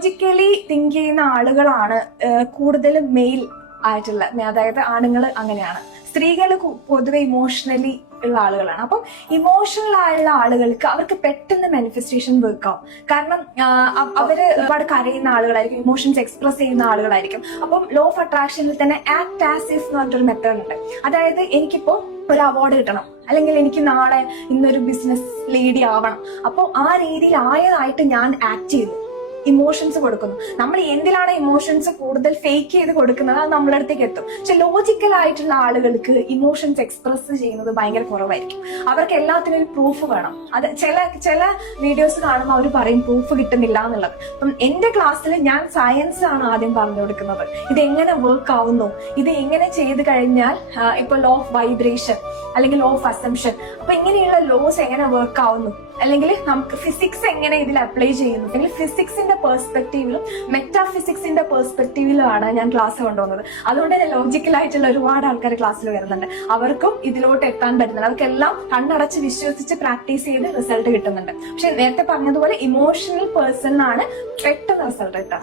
Logically think ചെയ്യുന്ന ആളുകളാണ് കൂടുതലും മെയിൽ ആയിട്ടുള്ള, അതായത് ആണുങ്ങൾ അങ്ങനെയാണ്. സ്ത്രീകൾ പൊതുവെ ഇമോഷണലി ഉള്ള ആളുകളാണ്. അപ്പം ഇമോഷണൽ ആയുള്ള ആളുകൾക്ക് അവർക്ക് പെട്ടെന്ന് മാനിഫെസ്റ്റേഷൻ വർക്ക് ആവും. കാരണം അവര് ഒരുപാട് കരയുന്ന ആളുകളായിരിക്കും, ഇമോഷൻസ് എക്സ്പ്രസ് ചെയ്യുന്ന ആളുകളായിരിക്കും. അപ്പം ലോ ഓഫ് അട്രാക്ഷനിൽ തന്നെ ആക്ട് ആസ് ഇഫ് എന്ന് പറഞ്ഞിട്ടൊരു മെത്തേഡ് ഉണ്ട്. അതായത് എനിക്കിപ്പോ ഒരു അവാർഡ് കിട്ടണം, അല്ലെങ്കിൽ എനിക്ക് നാളെ ഇന്നൊരു ബിസിനസ് ലേഡി ആവണം. അപ്പോൾ ആ രീതിയിൽ ആയതായിട്ട് ഞാൻ ആക്ട് ചെയ്തു, ഇമോഷൻസ് കൊടുക്കുന്നു. നമ്മൾ എന്തിലാണ് ഇമോഷൻസ് കൂടുതൽ ഫേക്ക് ചെയ്ത് കൊടുക്കുന്നത് അത് നമ്മുടെ അടുത്തേക്ക് എത്തും. പക്ഷെ ലോജിക്കൽ ആയിട്ടുള്ള ആളുകൾക്ക് ഇമോഷൻസ് എക്സ്പ്രസ് ചെയ്യുന്നത് ഭയങ്കര കുറവായിരിക്കും. അവർക്ക് എല്ലാത്തിനും ഒരു പ്രൂഫ് വേണം. അത് ചില വീഡിയോസ് കാണുമ്പോൾ അവർ പറയും പ്രൂഫ് കിട്ടുന്നില്ല എന്നുള്ളത്. അപ്പം എന്റെ ക്ലാസ്സിൽ ഞാൻ സയൻസ് ആണ് ആദ്യം പറഞ്ഞു കൊടുക്കുന്നത്. ഇത് എങ്ങനെ വർക്ക് ആവുന്നു, ഇത് എങ്ങനെ ചെയ്ത് കഴിഞ്ഞാൽ ഇപ്പൊ ലോ ഓഫ് വൈബ്രേഷൻ അല്ലെങ്കിൽ ലോ ഓഫ് അസംഷൻ, അപ്പൊ ഇങ്ങനെയുള്ള ലോസ് എങ്ങനെ വർക്ക് ആവുന്നു, അല്ലെങ്കിൽ നമുക്ക് ഫിസിക്സ് എങ്ങനെ ഇതിൽ അപ്ലൈ ചെയ്യുന്നു, അല്ലെങ്കിൽ ഫിസിക്സിന്റെ പെർസ്പെക്റ്റീവിലും മെറ്റാഫിസിക്സിന്റെ പെർസ്പെക്റ്റീവിലുമാണ് ഞാൻ ക്ലാസ് കൊണ്ടുപോകുന്നത്. അതുകൊണ്ട് തന്നെ ലോജിക്കലായിട്ടുള്ള ഒരുപാട് ആൾക്കാർ ക്ലാസ്സിൽ വരുന്നുണ്ട്. അവർക്കും ഇതിലോട്ട് എത്താൻ പറ്റുന്നുണ്ട്. അവർക്കെല്ലാം കണ്ണടച്ച് വിശ്വസിച്ച് പ്രാക്ടീസ് ചെയ്ത് റിസൾട്ട് കിട്ടുന്നുണ്ട്. പക്ഷെ നേരത്തെ പറഞ്ഞതുപോലെ ഇമോഷണൽ പേഴ്സണിനാണ് പെട്ടെന്ന് റിസൾട്ട് കിട്ടുക.